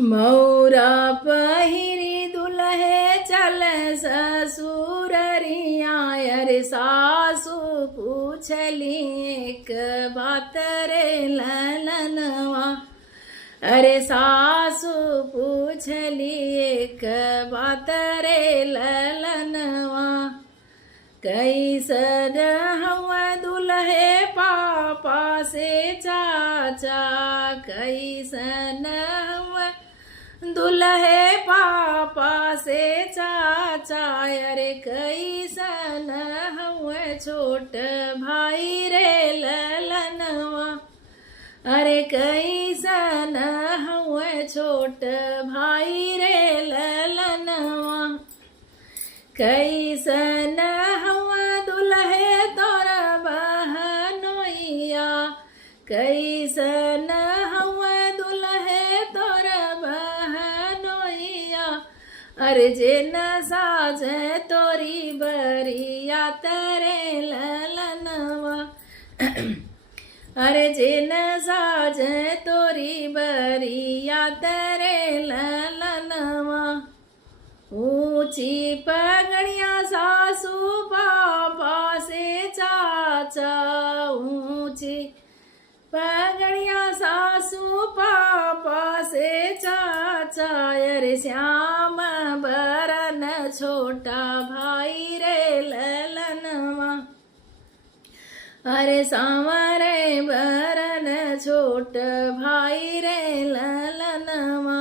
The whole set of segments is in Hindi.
मौरा पहिरी दुल्हे चल ससुररिया। अरे सासू पूछली एक बात रे ललनवा। अरे सासू पूछली एक बात रे ललनवा। कैसन हवा दुल्हे पापा से चाचा। कैसन हवा दुल्हे पापा से चाचा। अरे कैसन हवा छोट भाई रे ललनवा। अरे कैसन हवा छोट भाई रे ललनवा। कैसन हवा दुल्हे तोर बहनोइया। कैसन हवा दुल्हे तोर बहनोइया। अरे जे न साजे तोरी बरिया तरे ललनवा। अरे जे न साजे तोरी बरिया तरे ललनवा। ऊंची पगड़िया सासू पापा से चाचा। ऊंची पगड़िया सासू पापा से चाचा। अरे श्याम बरन छोटा भाई रे ललनवा। अरे सांवरे बरन छोट भाई रे ललनवा।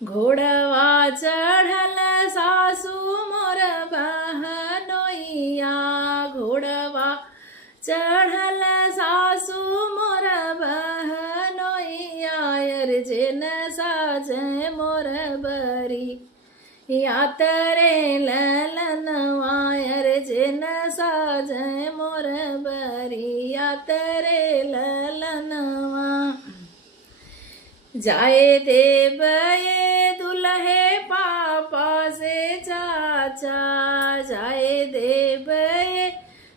घोड़वा चढ़ल सासू मोर बहनोइया। घोड़वा चढ़ल सासू मोर बहनोइया। अरे जे न साजे मोर बरी या तरे ललनवा। अरे जे न साजे मोर बरी या तरे ललनवा। जाए देव ये दुल्हे पापा से चाचा। जाए देव ये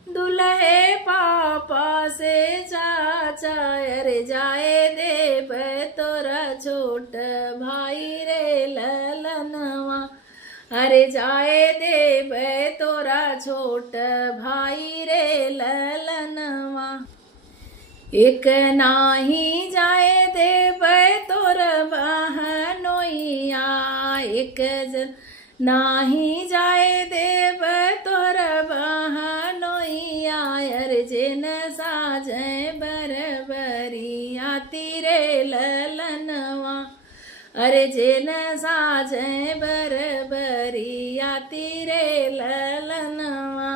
दुल्हे पापा से चाचा। अरे जाए देव तोरा छोट भाई रे ललनवा। अरे जाए देव तोरा छोट भाई रे ललनवा। एक नाही जाए देव तोर बहनोइया। एक जन नाही जाए देव तोर बहनोइया। अरे जे न साजे बरबरिया तीरे ललनवा। अरे जे न साजे बरबरिया तीरे ललनवा।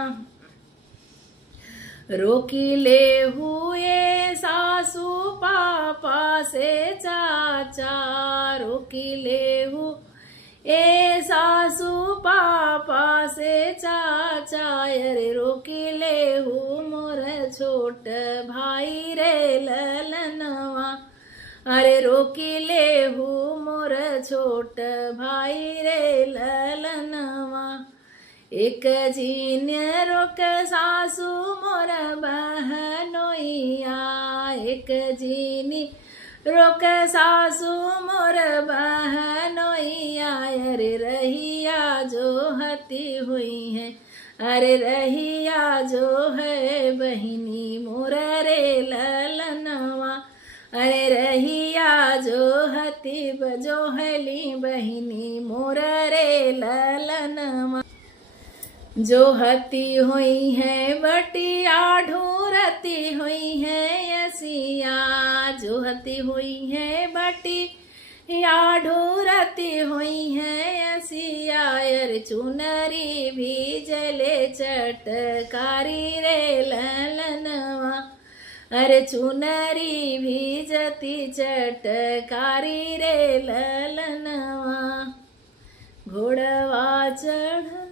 रोकी ले हुए सासू पापा से चाचा। रोकी ले हुए सासू पापा से चाचा। अरे रोकी ले हु मोर छोट भाई रे ललनवा। अरे रोकी ले हु मोर छोट भाई रे ललनवा। एक जीन रोक सासू मोर बहनोइया। एक जीनी रोक सासू मोर बहनोइया। अरे रहिया जो हती हुई है। अरे रहिया जो है बहिनी मोर रे ललनवा। अरे रहिया जो हती बजो हली बहिनी मोर रे ललनवा। जो हती हुई है बटिया ढूरती हुई है यसिया। जो हती हुई है बटिया ढूरती हुई है यसिया। अरे चुनरी भी जले चटकारी रे ललनवा। अरे चुनरी भी जती चटकारी रे ललनवा। घोड़वा चढ़